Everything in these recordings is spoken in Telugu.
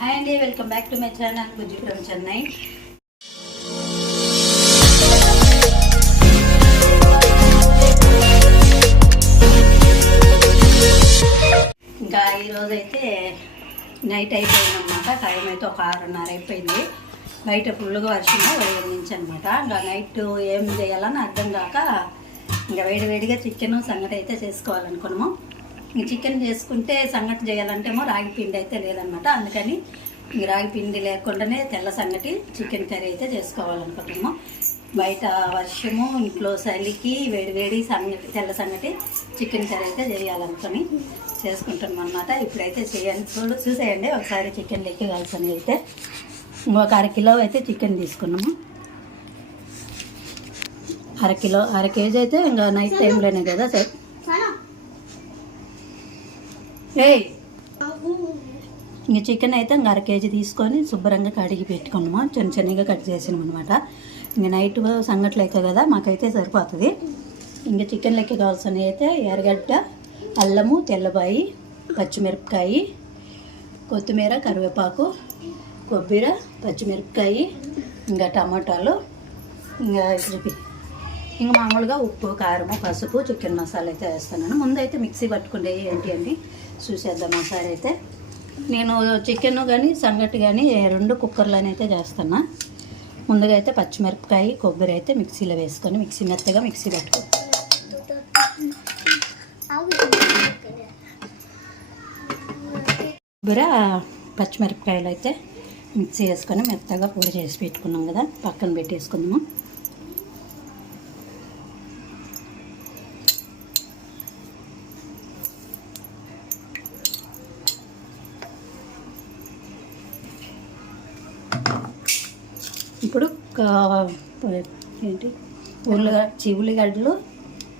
హాయ్ అండి welcome back to my channel Bujji from Chennai ఇంకా ఈరోజు అయితే నైట్ అయిపోయిందన్నమాట. టైం అయితే ఒక ఆరున్నర అయిపోయింది. బయట ఫుల్గా వర్షంగా ఉదయం నుంచి అనమాట ఇంకా నైట్ ఏం చేయాలని అర్థం కాక ఇంకా వేడి వేడిగా చికెన్ సంగటి అయితే చేసుకోవాలనుకున్నాము. చికెన్ చేసుకుంటే సంగటి చేయాలంటేమో రాగి పిండి అయితే లేదనమాట. అందుకని ఇంక రాగి పిండి లేకుండానే తెల్ల సంగటి చికెన్ కర్రీ అయితే చేసుకోవాలనుకుంటున్నాము. బయట వర్షము ఇంట్లో చలికి వేడి వేడి సంగటి తెల్ల సంగటి చికెన్ కర్రీ అయితే చేయాలనుకొని చేసుకుంటున్నాం అనమాట ఇప్పుడైతే చేయండి. చూడు చూసేయండి. ఒకసారి చికెన్ లెక్క కాల్సని అయితే. ఇంకొక అర కిలో అయితే చికెన్ తీసుకున్నాము. అరకిలో అర కేజీ అయితే ఇంకా నైట్ టైంలోనే కదా సరే? ఏయ్. ఇంక చికెన్ అయితే ఇంక అర కేజీ తీసుకొని శుభ్రంగా కడిగి పెట్టుకున్నాము. చిన్న చిన్నగా కట్ చేసినాం అనమాట ఇంక నైట్ సంగట్లు అయితే కదా మాకైతే సరిపోతుంది. ఇంక చికెన్ లెక్క కావాల్సినవి అయితే ఎర్రగడ్డ అల్లము తెల్లబాయి పచ్చిమిరపకాయ కొత్తిమీర కరివేపాకు కొబ్బరి పచ్చిమిరపకాయ ఇంకా టమాటాలు ఇంకా ఇది ఇంకా మామూలుగా ఉప్పు కారము పసుపు చికెన్ మసాలా అయితే వేస్తున్నాను. ముందైతే మిక్సీ పట్టుకుంటే ఏంటి అని చూసేద్దాం ఒకసారి అయితే. నేను చికెన్ కానీ సంగటి కానీ రెండు కుక్కర్లోనే అయితే చేస్తున్నా. ముందుగా అయితే పచ్చిమిరపకాయ కొబ్బరి అయితే మిక్సీలో వేసుకొని మిక్సీ మెత్తగా మిక్సీ పట్టుకో. కొబ్బరి పచ్చిమిరపకాయలు అయితే మిక్సీ వేసుకొని మెత్తగా పొడి చేసి పెట్టుకున్నాం కదా పక్కన పెట్టేసుకుందాము ఇప్పుడు కా- ఏంటి? ఉల్లిగడ్డ చి ఉల్లిగడ్డలు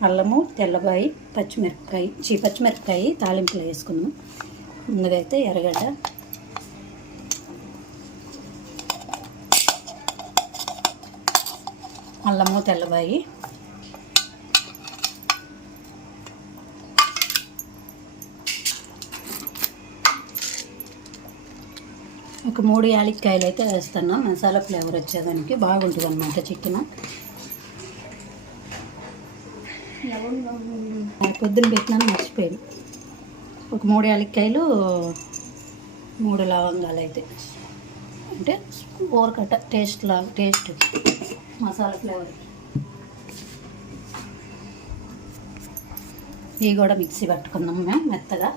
అల్లము తెల్లబాయి పచ్చిమిరపకాయ చీ పచ్చిమిరపకాయ తాలింపులు వేసుకున్నాం. ముందుగా అయితే ఎర్రగడ్డ. అల్లము తెల్లబాయి. ఒక మూడు యాలక్కాయలు అయితే వేస్తాను మసాలా ఫ్లేవర్ వచ్చేదానికి బాగుంటుంది అనమాట చికెన్ పొద్దున్న పెట్టినాను మర్చిపోయాను. ఒక మూడు యాలక్కాయలు మూడు లవంగాలు అయితే. అంటే ఊరకట్ట కట్ట టేస్ట్ లా టేస్ట్ మసాలా ఫ్లేవర్. ఇవి కూడా మిక్సీ పట్టుకుందాం మేము మెత్తగా.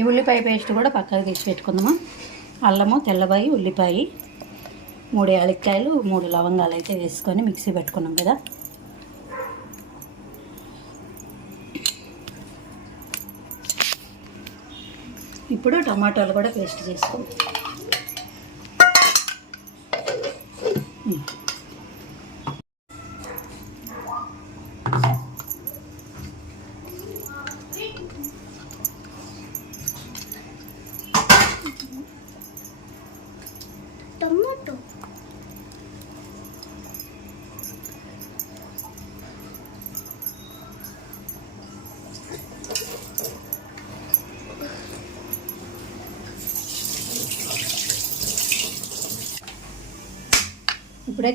ఈ ఉల్లిపాయ పేస్ట్ కూడా పక్కకు తీసి పెట్టుకుందామా. అల్లము తెల్లబాయి ఉల్లిపాయ మూడు యాలక్కాయలు మూడు లవంగాలు అయితే వేసుకొని మిక్సీ పెట్టుకున్నాం కదా. ఇప్పుడు టమాటాలు కూడా పేస్ట్ చేసుకుందాం టొమాటో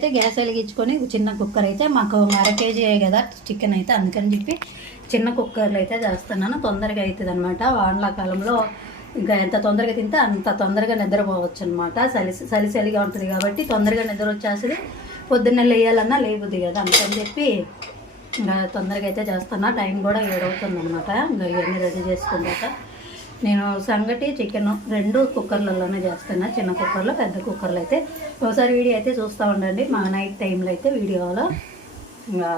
అయితే గ్యాస్ వెలిగించుకొని చిన్న కుక్కర్ అయితే మాకు అర కేజీ కదా చికెన్ అయితే అందుకని చెప్పి చిన్న కుక్కర్లో అయితే చేస్తున్నాను. తొందరగా అవుతుంది అనమాట వానకాలంలో ఇంకా ఎంత తొందరగా తింటే అంత తొందరగా నిద్రపోవచ్చు అనమాట చలి చలి చలిగా ఉంటుంది కాబట్టి తొందరగా నిద్ర వచ్చేస్తుంది. పొద్దున్న లేయాలన్నా లేబుద్ది కదా అందుకని చెప్పి ఇంకా తొందరగా అయితే చేస్తున్నా. టైం కూడా ఏడవుతుంది అనమాట ఇంకా ఇవన్నీ రెడీ చేసుకుంటాక నేను సంగటి చికెన్ రెండు కుక్కర్లలోనే చేస్తున్నా. చిన్న కుక్కర్లో పెద్ద కుక్కర్లో అయితే. ఒకసారి వీడియో అయితే చూస్తూ ఉండండి. మా నైట్ టైంలో అయితే వీడియోలో ఇంకా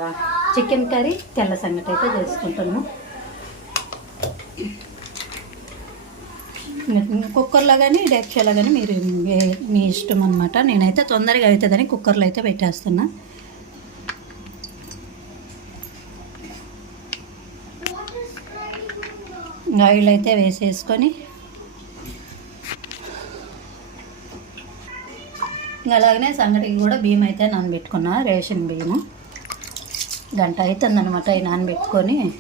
చికెన్ కర్రీ తెల్ల సంగటి అయితే చేసుకుంటాను కుక్కర్లో కానీ డెక్షలో కానీ మీరు మీ ఇష్టం అనమాట నేనైతే తొందరగా అవుతుందని కుక్కర్లో అయితే పెట్టేస్తున్నా. ఆయిల్ అయితే వేసేసుకొని ఇంకా అలాగనే సంగటికి కూడా బియ్యం అయితే నానబెట్టుకున్నా రేషన్ బియ్యము. గంట అవుతుందనమాట అవి నానబెట్టుకొని.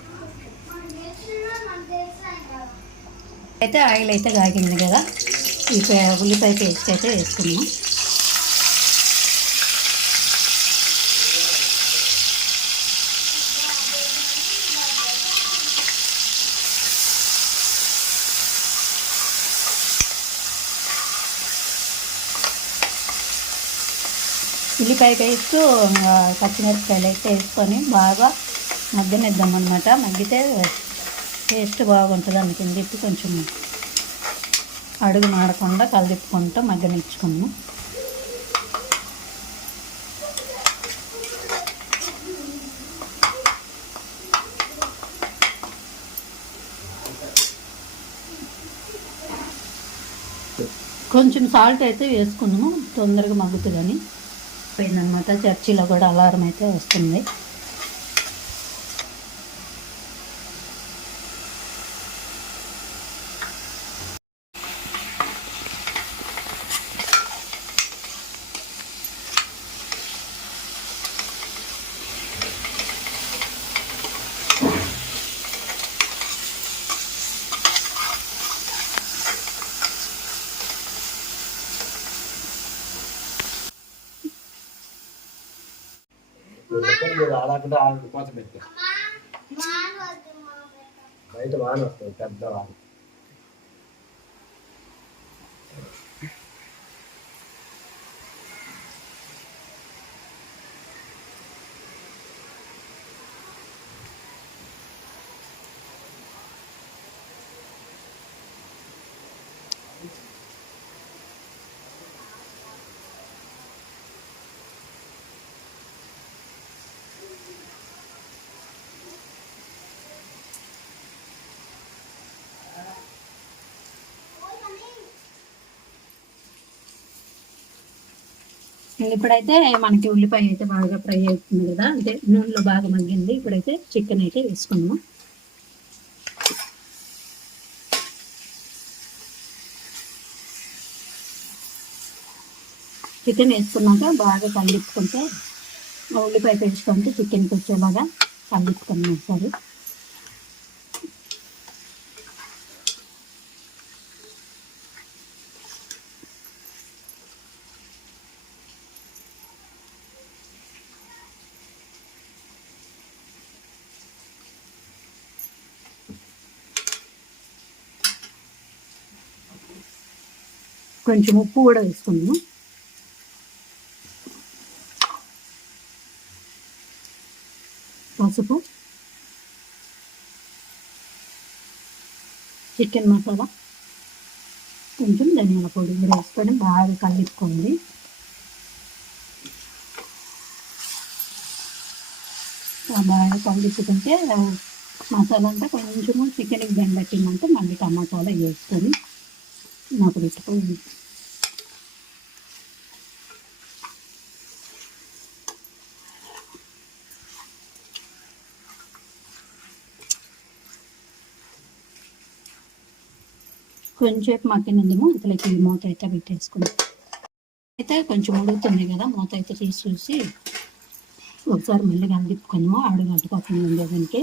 అయితే ఆయిల్ అయితే కాగింది కదా. ఈ పే- ఉల్లిపాయ పేస్ట్ అయితే వేసుకున్నాం. మిరపకాయ పేస్ట్ పచ్చిమిరపకాయలు అయితే వేసుకొని బాగా మగ్గనిద్దాం అనమాట మగ్గితే టేస్ట్ బాగుంటుంది అందుకని చెప్పి కొంచెం అడుగు మాడకుండా కలదిప్పుకుంటూ మగ్గనిచ్చుకున్నాం. కొంచెం సాల్ట్ అయితే వేసుకున్నాము. తొందరగా మగ్గుతుందని. అయిపోయిందనమాట చర్చిలో కూడా అలారం అయితే వస్తుంది. అలాంటి ఆవిడ కోత పెట్టా. బయట వాన వస్తుంది పెద్ద వాన. ఇప్పుడైతే మనకి ఉల్లిపాయ అయితే బాగా ఫ్రై అవుతుంది కదా అంటే నూనెలో బాగా మగ్గింది. ఇప్పుడైతే చికెన్ అయితే వేసుకున్నాము చికెన్ వేసుకున్నాక బాగా కలిపుకుంటే ఉల్లిపాయ పేసుకుంటే చికెన్కి వచ్చేలాగా కలిపుకున్నాం సరే కొంచెం ఉప్పు కూడా వేసుకున్నాము పసుపు. చికెన్ మసాలా. కొంచెం ధనియాల పొడి మీరు వేసుకొని బాగా కలుపుకోండి. బాగా కలుపుకుంటే మసాలా అంతా కొంచెము చికెన్కి బెండట్టిందంటే మళ్ళీ టమాటాలు వేసుకొని నాకు పెట్టుకోండి కొంచెంసేపు మగ్గినందుము అంతలోకి మూత అయితే పెట్టేసుకున్నాం అయితే కొంచెం ఉడుకుతుంది కదా మూత అయితే తీసి చూసి ఒకసారి మళ్ళీ కలిపుకుందాము అడుగు అడ్డుకోకుండా ఉండేదానికి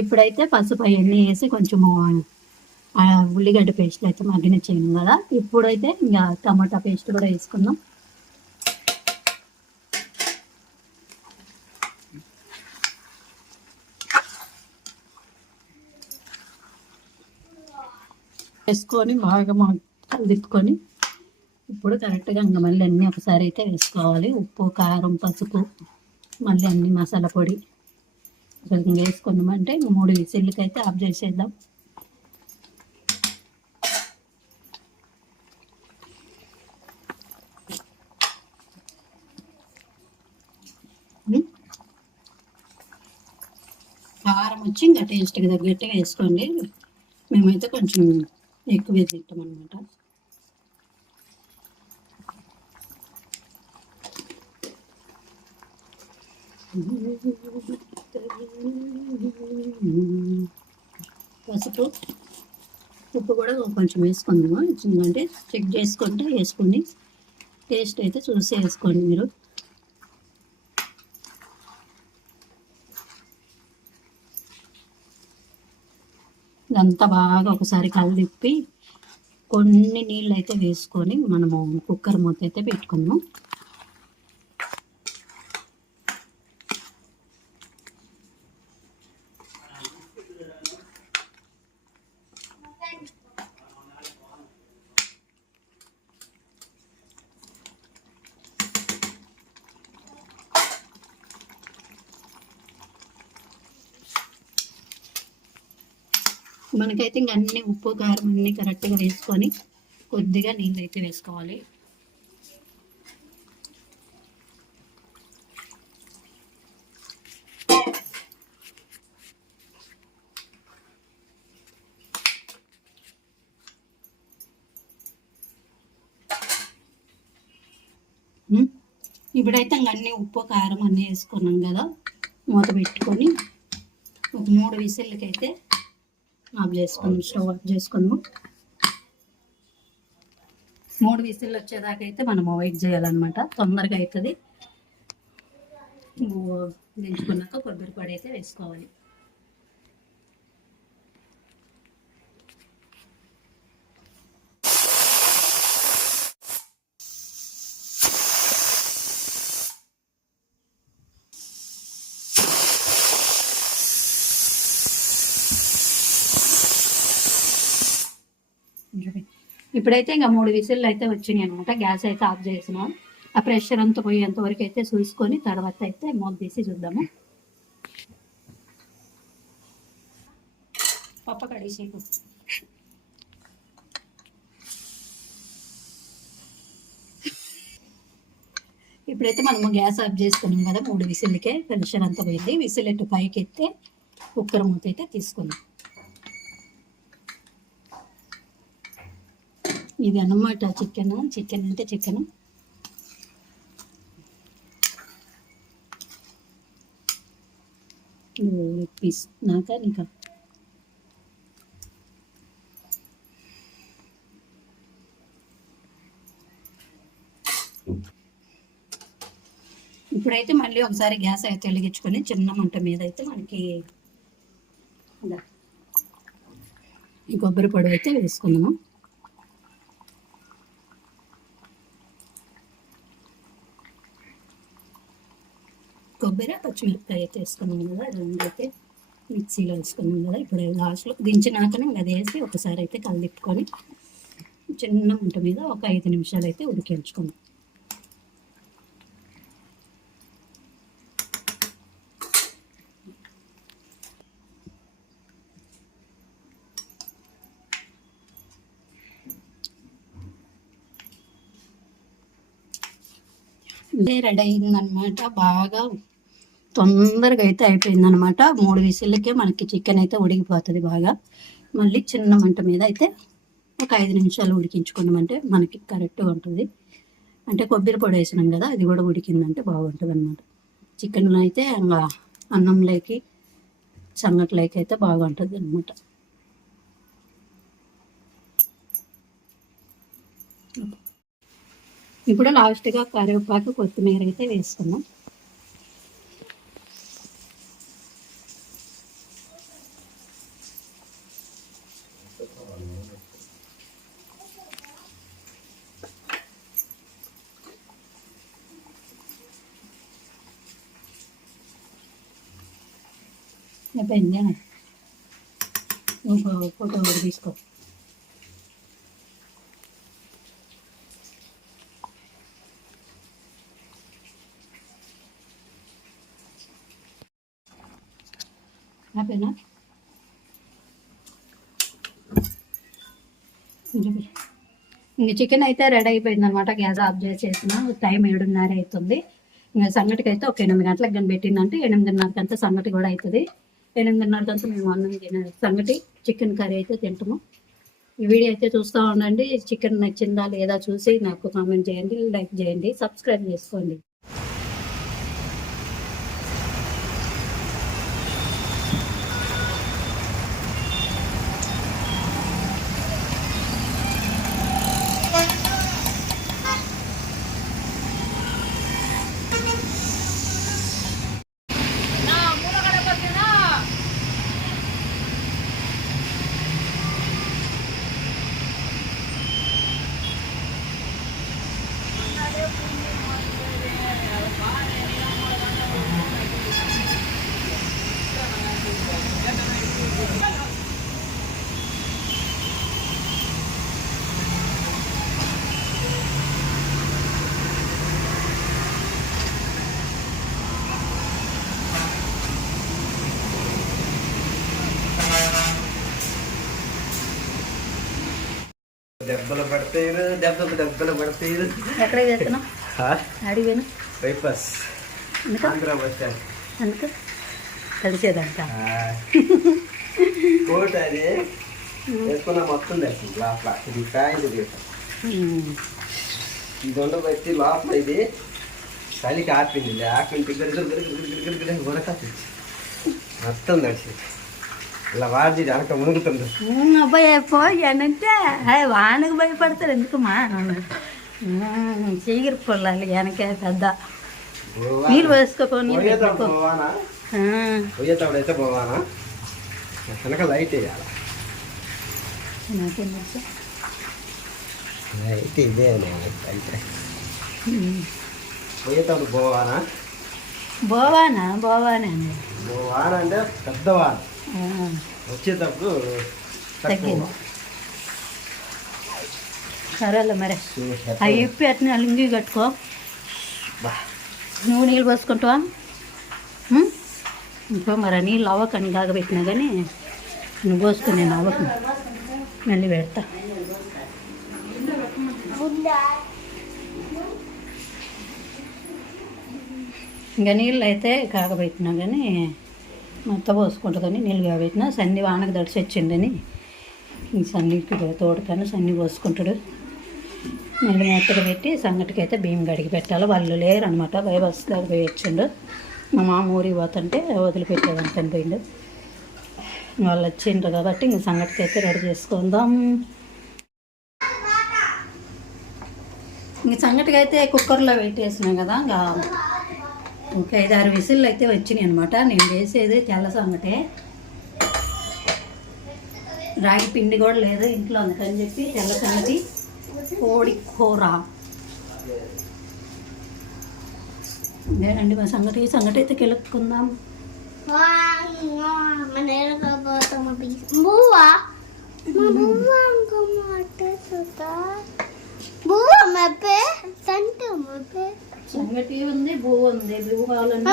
ఇప్పుడైతే పసుపు అవన్నీ వేసి కొంచెము ఉల్లిగడ్డ పేస్ట్ అయితే మగ్గనిచ్చాను కదా. ఇప్పుడైతే ఇంకా టమాటా పేస్ట్ కూడా వేసుకుందాం. వేసుకొని బాగా మా ఇప్పుడు కరెక్ట్గా ఇంకా మళ్ళీ అన్నీ ఒకసారి అయితే వేసుకోవాలి. ఉప్పు కారం పసుపు మళ్ళీ అన్ని మసాలా పొడి. కొంచెం వేసుకున్నామంటే ఇంక మూడు విసిల్కి అయితే ఆఫ్ చేసేద్దాం కారం వచ్చి ఇంకా టేస్ట్కి తగ్గట్టుగా వేసుకోండి. మేమైతే కొంచెం ఎక్కువ తింటాం అనమాట పసుపు ఉప్పు కూడా కొంచెం వేసుకుందాము? ఎందుకంటే చెక్ చేసుకుంటే వేసుకోండి టేస్ట్ అయితే చూసి వేసుకోండి మీరు. ఇదంతా బాగా ఒకసారి కలిపి కొన్ని నీళ్ళు అయితే వేసుకొని మనము కుక్కర్ మూత అయితే పెట్టుకుందాం. మనకైతే ఇంక అన్ని ఉప్పు కారం అన్నీ కరెక్ట్గా వేసుకొని కొద్దిగా నీళ్ళు అయితే వేసుకోవాలి ఇప్పుడైతే ఇంక అన్ని ఉప్పు కారం అన్నీ వేసుకున్నాం కదా. మూత పెట్టుకొని ఒక మూడు విసిల్లకైతే ఆఫ్ చేసుకుందాం స్టవ్ ఆఫ్ చేసుకుందాం. మూడు విసిల్ వచ్చేదాకా అయితే మనం వెయిట్ చేయాలన్నమాట. తొందరగా అవుతుంది దించుకున్నాక కొబ్బరి పొడి అయితే వేసుకోవాలి. ఇప్పుడైతే ఇంకా మూడు విసిల్లు అయితే వచ్చినాయి అనమాట గ్యాస్ అయితే ఆఫ్ చేసినాం. ఆ ప్రెషర్ అంతా పోయేంత వరకు అయితే చూసుకొని తర్వాత అయితే మూత తీసి చూద్దాము. పప్ప కడిసేపు ఇప్పుడైతే మనము గ్యాస్ ఆఫ్ చేసుకున్నాం కదా మూడు విసిల్కే ప్రెషర్ అంతా పోయింది. విసిల్ ఎట్టు పైకి ఎత్తే కుక్కర్ మూత అయితే తీసుకుందాం ఇది అన్నమాట చికెన్. చికెన్ అంటే చికెన్. పీస్. నాకా నీకా? ఇప్పుడైతే మళ్ళీ ఒకసారి గ్యాస్ అయితే వెలిగించుకొని చిన్న మంట మీద అయితే మనకి అలా ఈ కొబ్బరి పొడి అయితే వేసుకుందాము? కొబ్బరి పచ్చిమిరపకాయ అయితే వేసుకున్నాం కదా రెండు అయితే మిక్సీలో వేసుకున్నాం కదా ఇప్పుడు లాస్ట్లో దించినాకనే అది వేసి ఒకసారి అయితే కలిదిప్పుకొని చిన్న మంట మీద ఒక ఐదు నిమిషాలు అయితే ఉడికించుకుందాం. రెడీ అయిందనమాట బాగా తొందరగా అయితే అయిపోయిందనమాట మూడు విసిల్లకే మనకి చికెన్ అయితే ఉడికిపోతుంది బాగా. మళ్ళీ చిన్న మంట మీద అయితే ఒక ఐదు నిమిషాలు ఉడికించుకున్నామంటే మనకి కరెక్ట్గా ఉంటుంది. అంటే కొబ్బరి పొడి వేసినాం కదా అది కూడా ఉడికిందంటే బాగుంటుంది అనమాట చికెన్లో అయితే ఇంకా అన్నంలోకి సంగట్లోకి అయితే బాగుంటుంది అనమాట ఇప్పుడు లాస్ట్గా కరివేపాకు కొత్తిమీర అయితే వేసుకున్నాం అయిపోయింది ఇంకో ఫోటో కూడా తీసుకో. హ్యాపీనా ఇంక చికెన్ అయితే రెడీ అయిపోయింది అనమాట గ్యాస్ ఆఫ్ చేసేసిన. టైం ఏడున్నర అవుతుంది. ఇంకా సంగటికి అయితే ఒక ఎనిమిది గంటలకు కానీ పెట్టిందంటే ఎనిమిదిన్నరకి సంగటి కూడా అవుతుంది. ఎనిమిదిన్నరకి అంతా మేము అన్నం తిన సంగటి చికెన్ కర్రీ అయితే తింటాము. ఈ వీడియో అయితే చూస్తూ ఉండండి. చికెన్ నచ్చిందా లేదా చూసి నాకు కామెంట్ చేయండి లైక్ చేయండి సబ్స్క్రైబ్ చేసుకోండి. దెబ్బలు పడతారు దెబ్బలు దెబ్బలు పడతారు ఎక్కడ పోయినా బైపాస్ ఆంధ్ర బస్ స్టాండ్ అందుకు కలిసేదంట కోట్ అది వేసుకున్న మొత్తం తెచ్చింది లోపల ఇది ప్యాంట్ ఇది పెట్టి లోపల ఇది చలికి ఆపింది ఆపింది మొత్తం తడిచి ఇలా వాడి వెనక మునుగుతుంది ఉమ్, అబ్బాయి పోయానంటే హాయ్ వానకు భయపడతారు ఎందుకమ్మా చీగిరి పొల్లాలి వెనక పెద్ద నీళ్ళు వేసుకోపోని పోయేటప్పుడు పోవానా పోయేటప్పుడు అయితే పోవానా వెనక లైట్ వేయాలి నాకేం తెలుసు లైట్ ఇదే అయితే పోయేటప్పుడు పోవానా బోవానా బోవానా అండి వాన అంటే పెద్ద వాన ఆ, వచ్చేటప్పుడు తగ్గింది. సరేలే మరి. అవి ఇప్పి అట్నే లింగి కట్టుకో. నువ్వు నీళ్ళు పోసుకుంటావా? ఇంకో మరి నీళ్ళు అవ్వకని కాగబెట్టినా కానీ నువ్వు పోసుకుని నేను అవ్వకు మళ్ళీ పెడతా ఇంకా నీళ్ళు అయితే కాగబెట్టినా కానీ మొత్తం పోసుకుంటుందని నీళ్ళు పెట్టిన సన్ని వానకు దడిచి వచ్చిందని. సన్నికి తోడుకని సన్ని పోసుకుంటాడు. మళ్ళీ మెత్తగా పెట్టి సంగటికి అయితే బియ్యం గడిగి పెట్టాలి. వాళ్ళు లేరు అనమాట భయ బస్ దాకా పోయి వచ్చిండు. మా మామ ఊరికి పోతుంటే వదిలిపెట్టేదానికి పోయిండు వాళ్ళు వచ్చిండ్రు కాబట్టి ఇంక సంగటికి అయితే రెడీ చేసుకుందాం. ఇంక సంగటికి అయితే కుక్కర్లో పెట్టేసినాం కదా ఇంకా ఒక ఐదు ఆరు విసిల్లు అయితే వచ్చినాయి అనమాట నేను వేసేది తెల్ల సంగటే. రాగి పిండి కూడా లేదు ఇంట్లో అందుకని చెప్పి తెల్ల సంగటి కోడి కూర. అండి మా సంగటి. సంగటి అయితే కెలుక్కుందాం. బువ్వ? మెప్పే సంటే మెప్పే సంగటి ఉంది. బువ్వ ఉంది బువ్వ కావాలంటే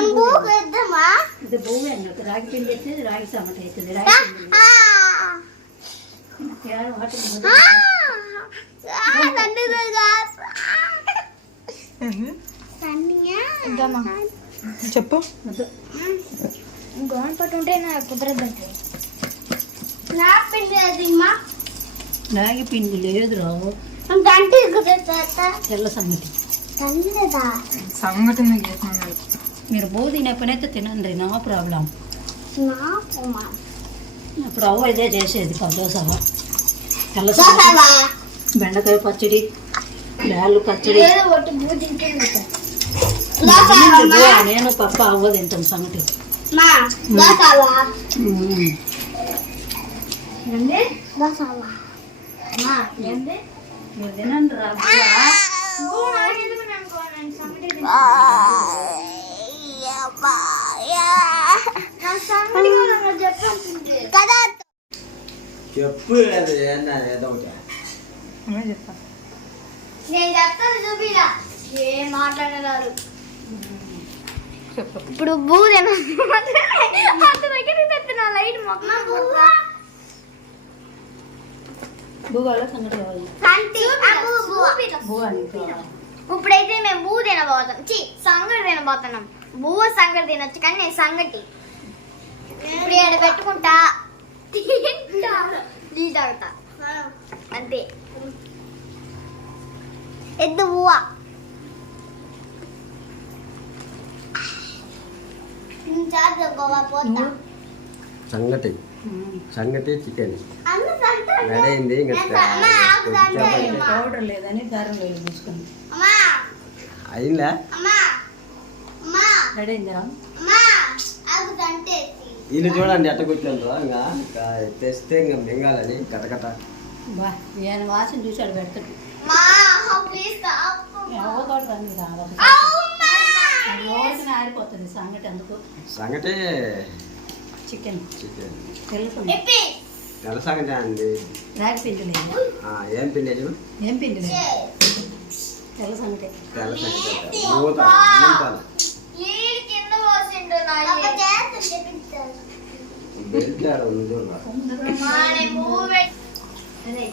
ఇది బువ్వ అండి. రాగి పిండి అయితే రాగి సంగటి అవుతుంది రాగి పిండి. చెప్పు. గోన్ పట్టుంటే నాకు కుదరదు నా పిండి అది మా రాగి పిండి లేదురా. దంటి కుదరదా తెల్ల సంగటి. లేకుండా మీరు బువ్వ తినే పని అయితే తినండి నో ప్రాబ్లం అప్పుడు అవ్వ ఇదే చేసేది పదోసవ తెల్ల సంగటి దోసవా బెండకాయ పచ్చడి బ్యాళ్ళు పచ్చడి బూ నేను పప్ప అవ్వ తింటాం సంగటి తినండి రా చెప్పు. ఏందా ఒకటి నేను చెప్తాను చూపిరా ఏం మాట్లాడరారు ఇప్పుడు బూదేనా అంత లైట్ మొక్క కావాలి బువ్వ నీకు కావాలా? ఇప్పుడైతే మేము బూ తినబోతాం. చి సంగటి తినబోతున్నాం. బువ్వ సంగటి తినొచ్చు కానీ నేను సంగటి. ఇప్పుడు ఇక్కడ పెట్టుకుంటా. తాగుతా. అంతే. ఎద్దు బువ్వ చార్జ్ గోవా పోతా. నువ్వు? సంగటి. ఉమ్. సంగటి చికెన్ రెడీ అయింది ఇంకా. పౌడర్ లేదని కారం లేదు తీసుకుని అయిందా? వీళ్ళు చూడండి ఎట్ట కూర్చోండ్రు ఇంకా ఇంకా తెస్తే ఇంకా మింగాలని కటకట. వాసన చూశాడు పెడతాడు. ఆడిపోతుంది సంగటి అందుకు. సంగటి చికెన్. చికెన్. తెలుసు ఎప్పి తెల్ల సంగటి అండి. ఏం పిండి? ఏం పిండి లేదు. తెల్ల సంగటి తెల్ల సంగటి మూత మూతాలు. లీడ్ కింద పోసిండు నా బెల్ట్ ఆడ ఉంది చూడరా. మానే మూవ్ అదే.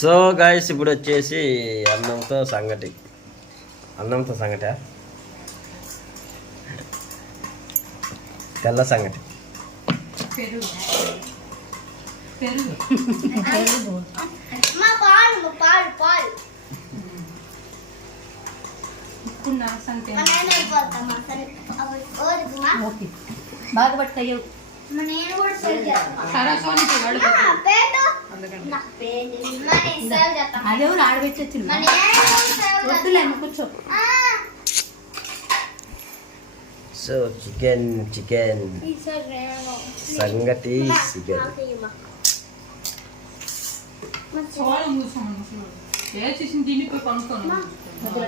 సో గాయస్ ఇప్పుడు వచ్చేసి అన్నంతో సంగటి. అన్నంతో సంగట? తెల్ల సంగటి. పెరుగు పెరుగు పెరుగు. మా పాలు మా పాలు పాలు. ఇప్పుడు నా సంతే మా నేను వెళ్ళిపోతామా సరే. ఓదిమా ఓకే. బాగా పట్టుకయ్యో మా నేను కూడా సెల్ చేస్తాను. సరే సోనికి వాడు పేటు అందుకని. నా పేరు మా నేను సెల్ చేస్తాను. అదేవారు ఆడబెట్టొచ్చింది? మా నేను సెల్ వద్దులే అమ్మ, కూర్చో. So chicken chicken. సంగటి చికెన్. సోలు మూసాను ముసలోడు ఏ చేసి తినిపోయి కొనుక్కోను మధ్యలో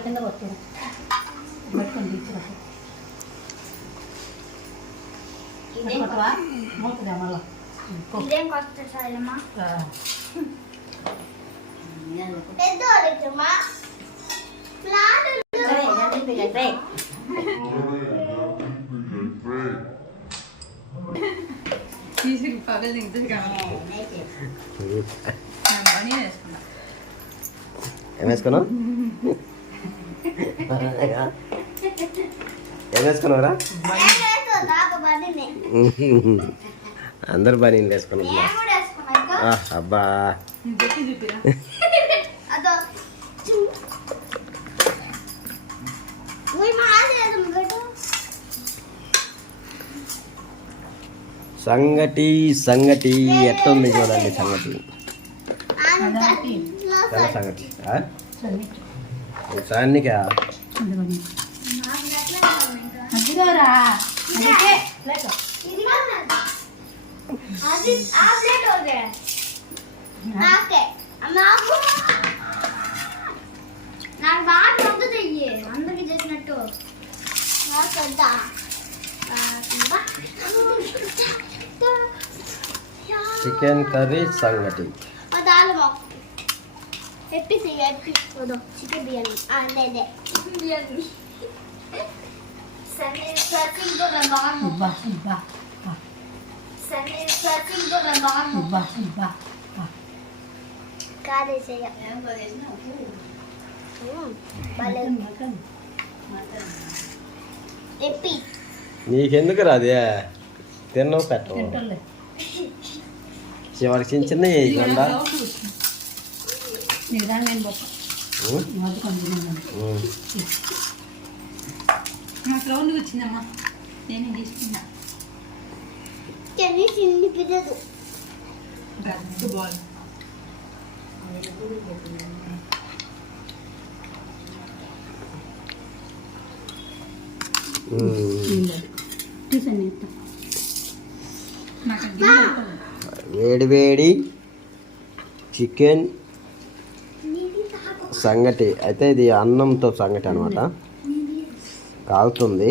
పట్టుకోవా మూతదే మళ్ళా. ఇదేం కొత్త సాయమ్మా ఆ. పెద్ద వాళ్ళమ్మా ప్లాట్ సరే, జల్దీ పిల్ల, రే. తీసి పగలు తింటుంది కానీ నేను పని వేసుకున్నా. ఏం వేసుకున్నావు? ఏం వేసుకున్నావురా? దాకా పడింది అందరు పని వేసుకున్నాం. అబ్బా. సంగటి సంగటి ఎట్టుంది చూడండి సంగటి. సంగటి. ఆ? సరే. సాన్నికా నాకే. బాగా చెయ్యి అందరికి చేసినట్టు. నాకు వద్దా చికెన్ కర్రీ సంగటి. దాలు మాకు ఎప్పిసి ఎప్పి. చికెన్ బిర్యానీ. అదే. బిర్యానీ సరే సర్చింగ్ కూడా బాగుంది ఇబ్బా ఇబ్బా ఆ, సరే సర్చింగ్ కూడా బాగుంది ఇబ్బా ఇబ్బా చెయ్య మటన్, మటన్. ఎప్పి నీకెందుకు రాదే? తిన్నావు పెట్టవు. చివరికి చిన్న చిన్న వేయకుండా రౌండ్ వచ్చిందమ్మా. నేను తీసుకున్నా. గడ్డు బాల్. వేడి వేడి చికెన్ సంగటి. అయితే ఇది అన్నంతో సంగటి అనమాట కాలుతుంది.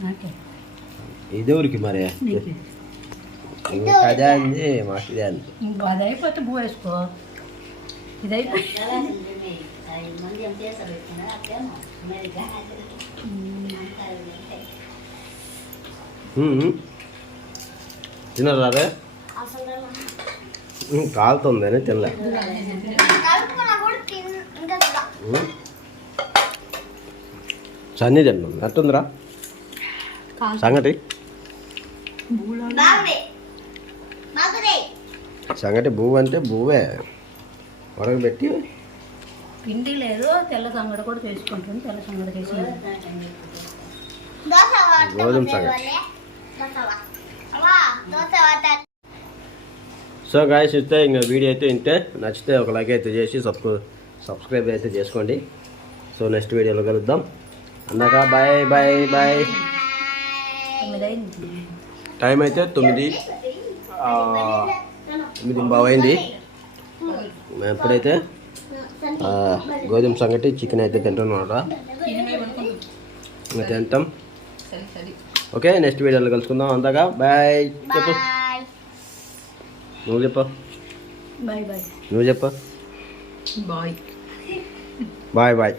నాకే. ఇది ఎవరికి మరి. ఇంకా అదే అంది మాకు ఇదే అంది ఇంకా అది అయిపోతే బూ వేసుకో ఇది అయిపోయి ఉమ్. తినరా రే ఉమ్, కాలుతుందని తినలే. సన్నీ తిన్నాం సంగటి? సంగటి బువ్వ అంటే బువ్వే. ఉడకబెట్టి పిండి లేదు తెల్ల సంగడి కూడా తీసుకుంటుంది తెల్ల సంగడి వాడతాం గోధుమ సంగటి. సో గాయస్ ఇస్తే ఇంకా వీడియో అయితే ఇంటే నచ్చితే ఒక లైక్ అయితే చేసి సబ్స్క్రై సబ్స్క్రైబ్ అయితే చేసుకోండి. సో నెక్స్ట్ వీడియోలో కలుద్దాం. అందాక బాయ్ బాయ్ బాయ్ తొమ్మిది అయింది టైం అయితే తొమ్మిది తొమ్మిది మేము ఎప్పుడైతే గోధుమ సంగటి చికెన్ అయితే తింటున్నాడ ఇంకా తింటాం. ఓకే నెక్స్ట్ వీడియోలో కలుసుకుందాం. అందాక బాయ్. చెప్పు. నువ్వు చెప్పు. Bye bye. నువ్వు చెప్పు. బాయ్. Bye bye.